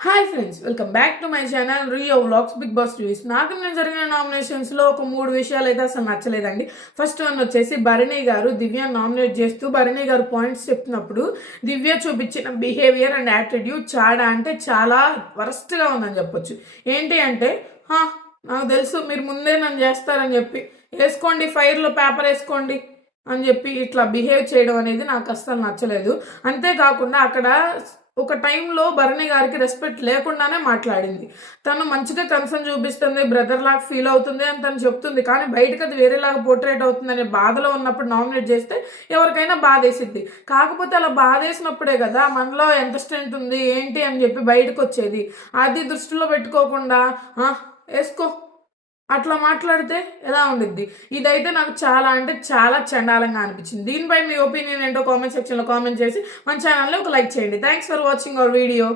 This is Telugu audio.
Hi friends welcome back to my channel Rio vlogs big boss reviews నాకు నేను జరిగిన నామినేషన్స్లో ఒక మూడు విషయాలు అయితే అసలు నచ్చలేదండి. ఫస్ట్ వన్ వచ్చేసి భరణి గారు దివ్య నామినేట్ చేస్తూ భరణి గారు పాయింట్స్ చెప్తున్నప్పుడు దివ్య చూపించిన బిహేవియర్ అండ్ యాటిట్యూడ్ చాలా అంటే చాలా వరస్ట్గా ఉందని చెప్పొచ్చు. ఏంటి అంటే "హా, నాకు తెలుసు మీరు ముందే నన్ను చేస్తారని చెప్పి. వేసుకోండి ఫైర్లో పేపర్ వేసుకోండి. అని చెప్పి ఇట్లా బిహేవ్ చేయడం అనేది నాకు అస్సలు నచ్చలేదు. అంతేకాకుండా అక్కడ ఒక టైంలో భరణి గారికి రెస్పెక్ట్ లేకుండానే మాట్లాడింది. తను మంచిగా కన్సర్న్ చూపిస్తుంది బ్రదర్ లాగా ఫీల్ అవుతుంది అని తను చెప్తుంది. కానీ బయటకు అది వేరేలాగా పోర్ట్రేట్ అవుతుంది అనే బాధలో ఉన్నప్పుడు నామినేట్ చేస్తే ఎవరికైనా బాధేసిద్ది. కాకపోతే అలా బాధేసినప్పుడే కదా మనలో ఎంత స్ట్రెంత్ ఉంది ఏంటి అని చెప్పి బయటకు వచ్చేది అది దృష్టిలో పెట్టుకోకుండా వేసుకో అట్లా మాట్లాడితే ఎలా ఉండిద్ది? ఇదైతే నాకు చాలా అంటే చాలా చండాలంగా అనిపించింది. దీనిపై మీ ఒపీనియన్ ఏంటో కామెంట్ సెక్షన్లో కామెంట్ చేసి మన ఛానల్లో ఒక లైక్ చేయండి. Thanks for watching our video